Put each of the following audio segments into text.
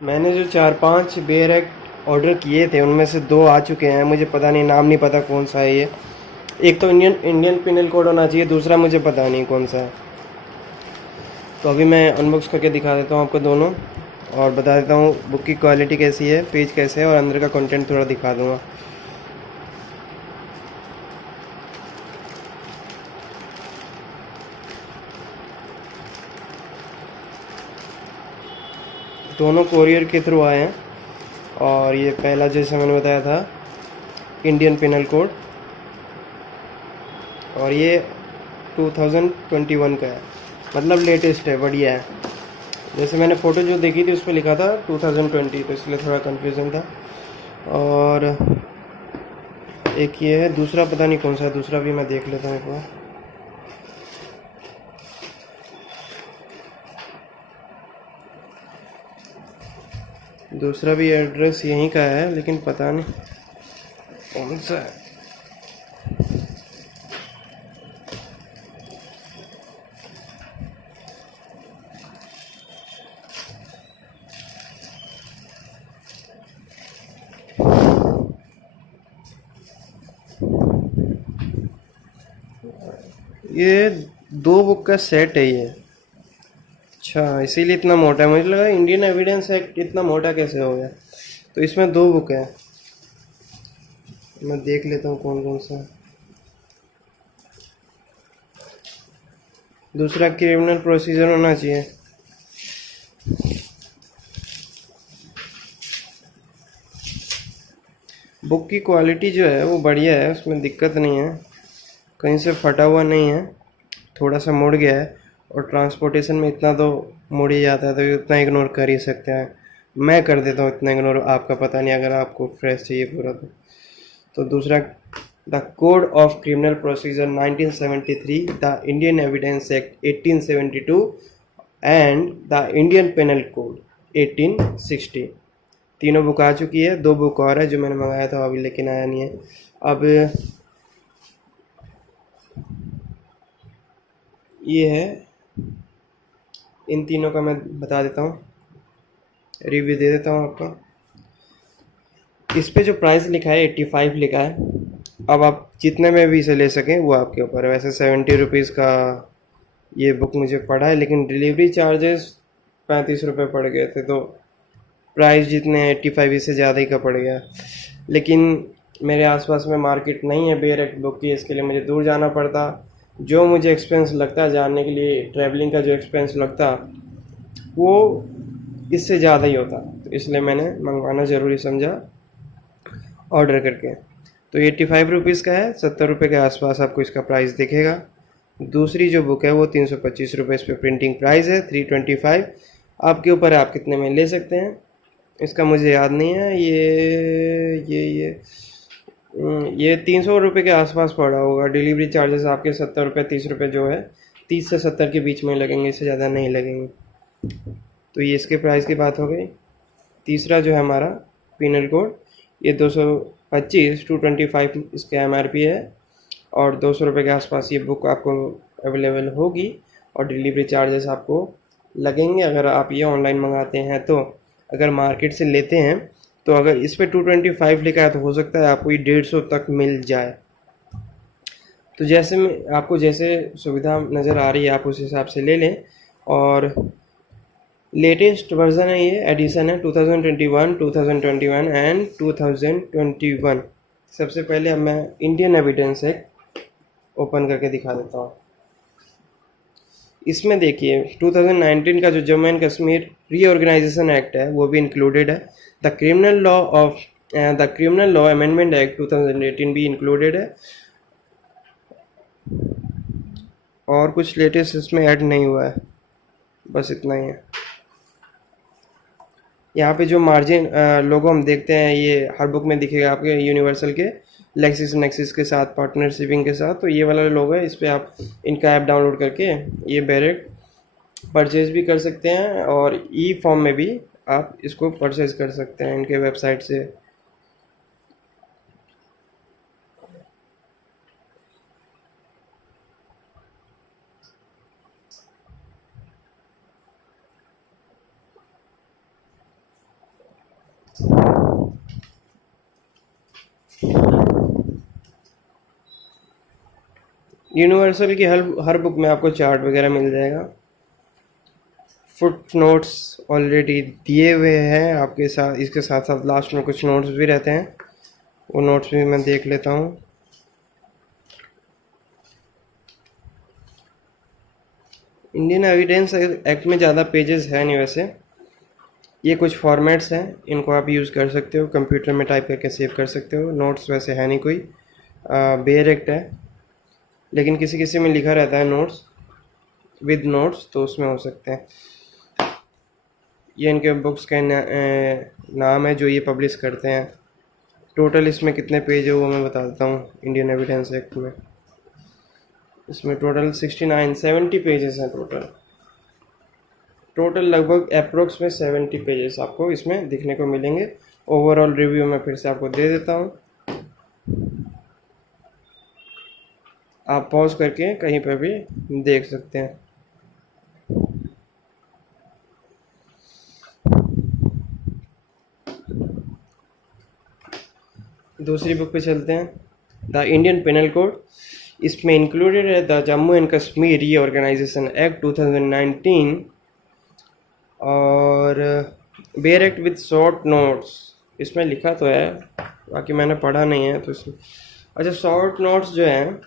मैंने जो 4-5 bear order किए थे उनमें से 2 आ चुके हैं। मुझे पता नहीं, नाम नहीं पता कौन सा है ये। एक तो इंडियन इंडियन पिनल कोड होना चाहिए, दूसरा मुझे पता नहीं कौन सा है। तो अभी मैं अनबॉक्स करके दिखा देता हूँ आपको दोनों, और बता देता हूँ बुक की क्वालिटी कैसी है, पेज कैसे है, और अंदर का कंटेंट थोड़ा दिखा दूँगा। दोनों कोरियर के थ्रू आए हैं। और ये पहला जैसे मैंने बताया था इंडियन पिनल कोड, और ये 2021 का है, मतलब लेटेस्ट है, बढ़िया है। जैसे मैंने फ़ोटो जो देखी थी उस पर लिखा था 2020, तो इसलिए थोड़ा कन्फ्यूज़न था। और एक ये है, दूसरा पता नहीं कौन सा है, दूसरा भी मैं देख लेता हूँ एक बार। दूसरा भी एड्रेस यहीं का है, लेकिन पता नहीं कौन सा है। ये 2 बुक का सेट है ये। अच्छा, इसीलिए इतना मोटा है। मुझे लगा इंडियन एविडेंस एक्ट इतना मोटा कैसे हो गया। तो इसमें 2 बुक है, मैं देख लेता हूँ कौन कौन सा है। दूसरा क्रिमिनल प्रोसीजर होना चाहिए। बुक की क्वालिटी जो है वो बढ़िया है, उसमें दिक्कत नहीं है, कहीं से फटा हुआ नहीं है। थोड़ा सा मुड़ गया है, और ट्रांसपोर्टेशन में इतना तो मुड़ ही जाता है, तो इतना इग्नोर कर ही सकते हैं। मैं कर देता हूँ इतना इग्नोर, आपका पता नहीं, अगर आपको फ्रेश चाहिए पूरा तो दूसरा, the code of criminal procedure 1973, the Indian evidence act 1872 and the Indian penal code 1860। तीनों बुक आ चुकी है। 2 बुक और है जो मैंने मंगाया था अभी, लेकिन आया नहीं है। अब ये है, इन तीनों का मैं बता देता हूँ, रिव्यू दे देता हूँ आपका। इस पे जो प्राइस लिखा है 85 लिखा है। अब आप जितने में भी इसे ले सकें वो आपके ऊपर है। वैसे 70 रुपीज़ का ये बुक मुझे पड़ा है, लेकिन डिलीवरी चार्जेस 35 रुपये पड़ गए थे, तो प्राइस जितने 85 इससे ज़्यादा ही का पड़ गया। लेकिन मेरे आसपास में मार्केट नहीं है बेयर बुक की, इसके लिए मुझे दूर जाना पड़ता। जो मुझे एक्सपेंस लगता है जाने के लिए, ट्रैवलिंग का जो एक्सपेंस लगता वो इससे ज़्यादा ही होता, तो इसलिए मैंने मंगवाना ज़रूरी समझा ऑर्डर करके। तो 85 रुपीज़ का है, 70 रुपये के आसपास आपको इसका प्राइस दिखेगा। दूसरी जो बुक है वो 325 रुपये इस पर प्रिंटिंग प्राइस है, 325। आपके ऊपर है आप कितने में ले सकते हैं। इसका मुझे याद नहीं है, ये 300 रुपये के आसपास पड़ा होगा। डिलीवरी चार्जेस आपके 70 रुपये 30 रुपये जो है, 30 से 70 के बीच में लगेंगे, इससे ज़्यादा नहीं लगेंगे। तो ये इसके प्राइस की बात हो गई। तीसरा जो है हमारा पिनल कोड, ये 225 225 इसका MRP है, और 200 रुपये के आसपास ये बुक आपको अवेलेबल होगी, और डिलीवरी चार्जेस आपको लगेंगे अगर आप ये ऑनलाइन मंगाते हैं। तो अगर मार्केट से लेते हैं तो अगर इस पर 225 लिखा है तो हो सकता है आपको ये 150 तक मिल जाए। तो जैसे में आपको जैसे सुविधा नज़र आ रही है आप उस हिसाब से ले लें। और लेटेस्ट वर्जन है, ये एडिशन है 2021, 2021 एंड 2021। सबसे पहले अब मैं इंडियन एविडेंस एक्ट ओपन करके दिखा देता हूँ। इसमें देखिए 2019 का जो Jammu and Kashmir reorganisation act है वो भी इंक्लूडेड है। The criminal law amendment act 2018 भी इंक्लूडेड है, और कुछ लेटेस्ट इसमें ऐड नहीं हुआ है, बस इतना ही है। यहाँ पे जो मार्जिन लोगो हम देखते हैं ये हर बुक में दिखेगा आपके, यूनिवर्सल के लेक्सिस नेक्सिस के साथ पार्टनरशिपिंग के साथ। तो ये वाला लोगो है, इस पर आप इनका ऐप डाउनलोड करके ये डायरेक्ट परचेज भी कर सकते हैं, और ई फॉर्म में भी आप इसको परचेज कर सकते हैं इनके वेबसाइट से। यूनिवर्सल की हर बुक में आपको चार्ट वगैरह मिल जाएगा। फुट नोट्स ऑलरेडी दिए हुए हैं आपके साथ, इसके साथ साथ लास्ट में कुछ नोट्स भी रहते हैं, वो नोट्स भी मैं देख लेता हूँ। इंडियन एविडेंस एक्ट में ज़्यादा पेजेस है नहीं वैसे, ये कुछ फॉर्मेट्स हैं, इनको आप यूज़ कर सकते हो, कंप्यूटर में टाइप करके सेव कर सकते हो। नोट्स वैसे है नहीं कोई, बेयर एक्ट है, लेकिन किसी किसी में लिखा रहता है नोट्स विद नोट्स, तो उसमें हो सकते हैं। ये इनके बुक्स के नाम है जो ये पब्लिश करते हैं। टोटल इसमें कितने पेज है वो मैं बता देता हूँ। इंडियन एविडेंस एक्ट में इसमें टोटल 70 पेजेस हैं टोटल लगभग अप्रोक्स में 70 पेजेस आपको इसमें दिखने को मिलेंगे। ओवरऑल रिव्यू मैं फिर से आपको दे देता हूँ, आप पॉज करके कहीं पर भी देख सकते हैं। दूसरी बुक पे चलते हैं, द इंडियन पेनल कोड। इसमें इंक्लूडेड है the Jammu and Kashmir reorganisation act 2019 और bare act with short notes. इसमें लिखा तो है, बाकी मैंने पढ़ा नहीं है तो इसमें अच्छा, शॉर्ट नोट्स जो हैं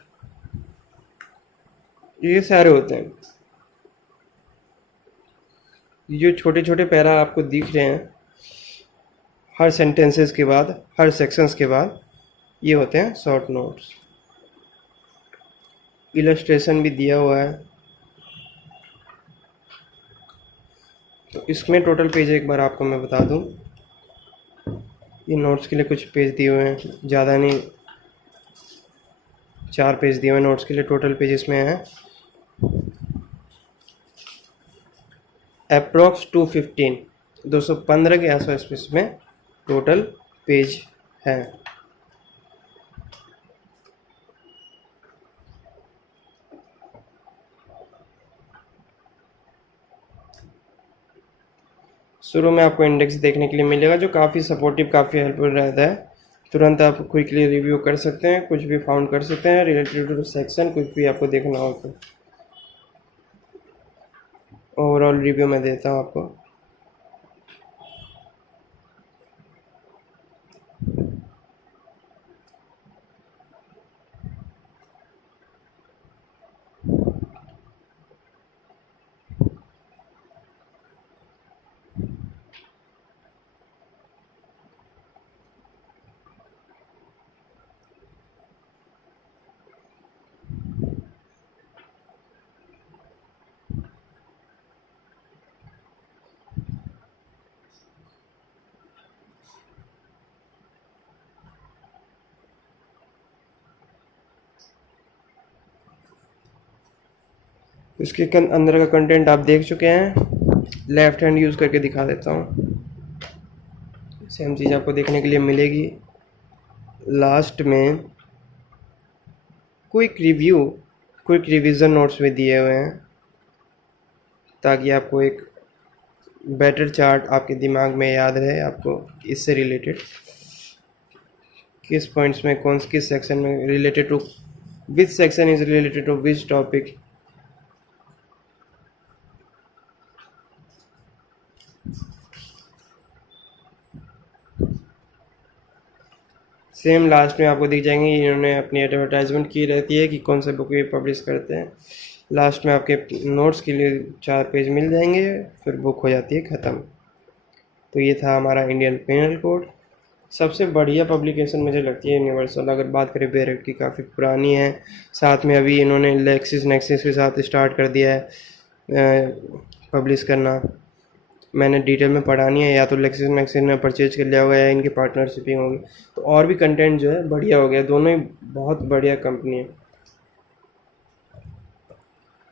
ये सारे होते हैं, ये जो छोटे छोटे पैरा आपको दिख रहे हैं हर सेंटेंसेस के बाद, हर सेक्शंस के बाद, ये होते हैं शॉर्ट नोट्स। इलस्ट्रेशन भी दिया हुआ है। तो इसमें टोटल पेज एक बार आपको मैं बता दूं, ये नोट्स के लिए कुछ पेज दिए हुए हैं, ज़्यादा नहीं, 4 पेज दिए हुए हैं नोट्स के लिए। टोटल पेज इसमें है अप्रोक्स 215 के आसपास इसमें टोटल पेज है। शुरू में आपको इंडेक्स देखने के लिए मिलेगा जो काफ़ी सपोर्टिव, काफ़ी हेल्पफुल रहता है। तुरंत आप क्विकली रिव्यू कर सकते हैं, कुछ भी फाउंड कर सकते हैं रिलेटेड टू सेक्शन, कुछ भी आपको देखना हो तो। ओवरऑल रिव्यू मैं देता हूँ आपको। इसके अंदर का कंटेंट आप देख चुके हैं, लेफ्ट हैंड यूज़ करके दिखा देता हूँ। सेम चीज़ आपको देखने के लिए मिलेगी। लास्ट में क्विक रिवीजन नोट्स भी दिए हुए हैं ताकि आपको एक बेटर चार्ट आपके दिमाग में याद रहे, आपको इससे रिलेटेड किस पॉइंट्स में किस सेक्शन में related to which section is related to which topic. Same last में आपको दिख जाएंगे, इन्होंने अपनी एडवर्टाइजमेंट की रहती है कि कौन से बुक ये पब्लिश करते हैं। लास्ट में आपके नोट्स के लिए 4 पेज मिल जाएंगे, फिर बुक हो जाती है ख़त्म। तो ये था हमारा इंडियन पेनल कोड। सबसे बढ़िया पब्लिकेशन मुझे लगती है यूनिवर्सल। अगर बात करें बेयर एक्ट की, काफ़ी पुरानी है, साथ में अभी इन्होंने लेक्सिस नेक्सिस के साथ स्टार्ट कर दिया है पब्लिश करना। मैंने डिटेल में पढ़ा नहीं है, या तो लेक्सिस नेक्सिस ने परचेज कर लिया होगा या इनकी पार्टनरशिपिंग होगी, तो और भी कंटेंट जो है बढ़िया हो गया। दोनों ही बहुत बढ़िया कंपनी है।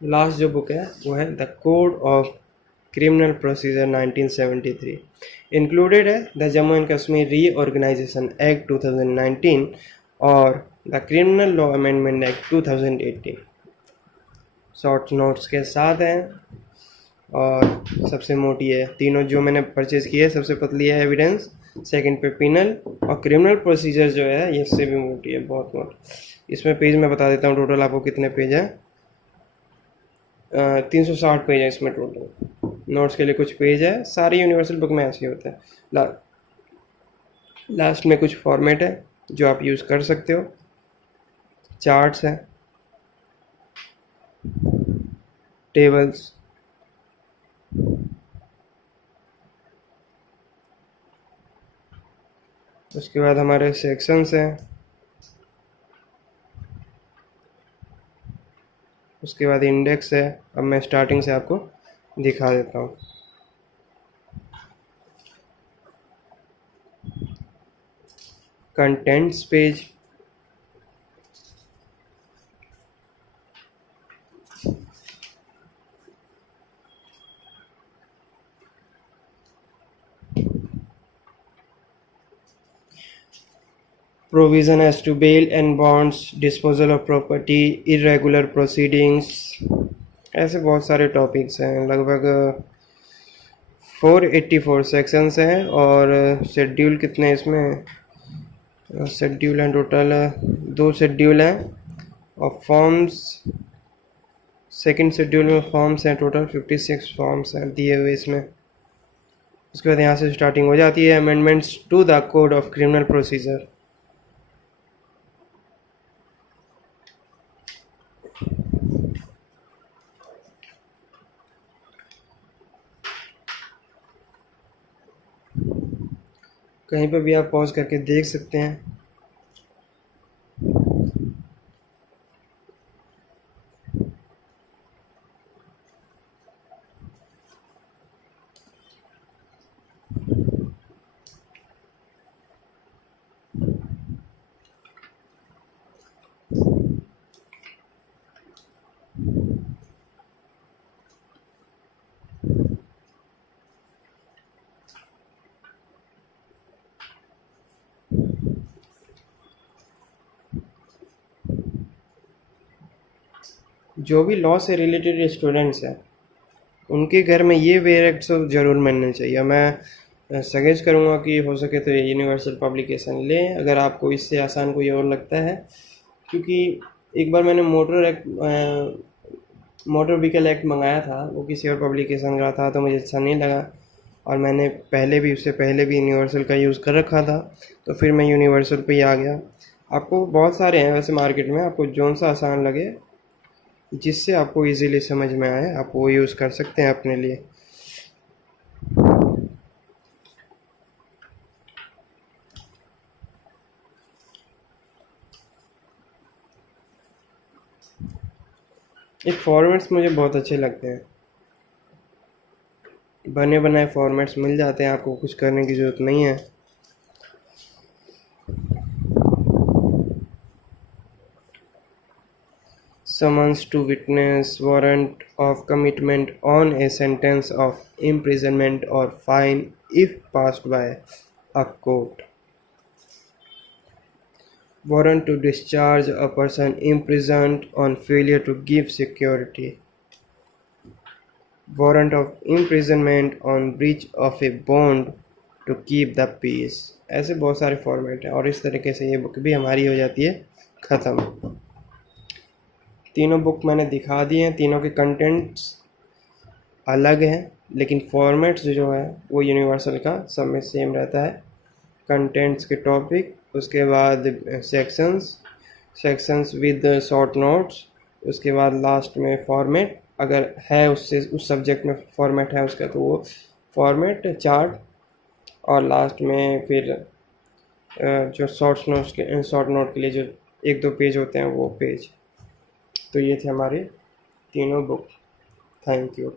लास्ट जो बुक है वो है the code of criminal procedure 1973। Included है the Jammu and Kashmir reorganisation act 2019 और the criminal law amendment act 2018। Short notes के साथ हैं और सबसे मोटी है। तीनों जो मैंने परचेज़ की है, सबसे पतली है एविडेंस, सेकंड पे पिनल, और क्रिमिनल प्रोसीजर जो है ये इससे भी मोटी है, बहुत मोटी। इसमें पेज मैं बता देता हूँ टोटल आपको कितने पेज है। 360 पेज है इसमें टोटल। नोट्स के लिए कुछ पेज है, सारी यूनिवर्सल बुक में ऐसे ही होता है। लास्ट में कुछ फॉर्मेट है जो आप यूज़ कर सकते हो, चार्ट्स है, टेबल्स, उसके बाद हमारे सेक्शंस हैं, उसके बाद इंडेक्स है। अब मैं स्टार्टिंग से आपको दिखा देता हूँ। Contents page, provision as to bail and bonds, disposal of property, irregular proceedings, ऐसे बहुत सारे टॉपिक्स हैं। लगभग 484 सेक्शंस हैं। और शेड्यूल कितने इसमें, शेड्यूल हैं टोटल 2 शेड्यूल हैं। और फॉर्म्स, सेकंड शेड्यूल में फॉर्म्स हैं टोटल 56 फॉर्म्स हैं दिए हुए इसमें। उसके बाद यहाँ से स्टार्टिंग हो जाती है amendments to the code of criminal procedure. कहीं पर भी आप पॉज करके देख सकते हैं। जो भी लॉ से रिलेटेड स्टूडेंट्स हैं उनके घर में ये वेरिएक्ट्स ज़रूर मिलने चाहिए। मैं सजेस्ट करूँगा कि हो सके तो यूनिवर्सल पब्लिकेशन लें, अगर आपको इससे आसान कोई और लगता है। क्योंकि एक बार मैंने मोटर व्हीकल एक्ट मंगाया था, वो किसी और पब्लिकेशन का था, तो मुझे अच्छा नहीं लगा। और मैंने उससे पहले भी यूनिवर्सल का यूज़ कर रखा था, तो फिर मैं यूनिवर्सल पे ही आ गया। आपको बहुत सारे हैं वैसे मार्केट में, आपको जौन सा आसान लगे, जिससे आपको इजीली समझ में आए, आप वो यूज़ कर सकते हैं अपने लिए। ये फॉर्मेट्स मुझे बहुत अच्छे लगते हैं, बने बनाए फॉर्मेट्स मिल जाते हैं, आपको कुछ करने की ज़रूरत नहीं है। Summons to witness, warrant of commitment on a sentence of imprisonment or fine if passed by a court. Warrant to discharge a person imprisoned on failure to give security. Warrant of imprisonment on breach of a bond to keep the peace. ऐसे बहुत सारे format हैं, और इस तरीके से ये book भी हमारी हो जाती है ख़त्म। तीनों बुक मैंने दिखा दी हैं, तीनों के कंटेंट्स अलग हैं, लेकिन फॉर्मेट्स जो है वो यूनिवर्सल का सब में सेम रहता है। कंटेंट्स के टॉपिक, उसके बाद सेक्शंस विद शॉर्ट नोट्स, उसके बाद लास्ट में फॉर्मेट, अगर है उससे उस सब्जेक्ट में फॉर्मेट है उसका तो वो फॉर्मेट, चार्ट, और लास्ट में फिर जो शॉर्ट नोट के लिए जो 1-2 पेज होते हैं वो पेज। तो ये थे हमारे तीनों बुक। Thank you.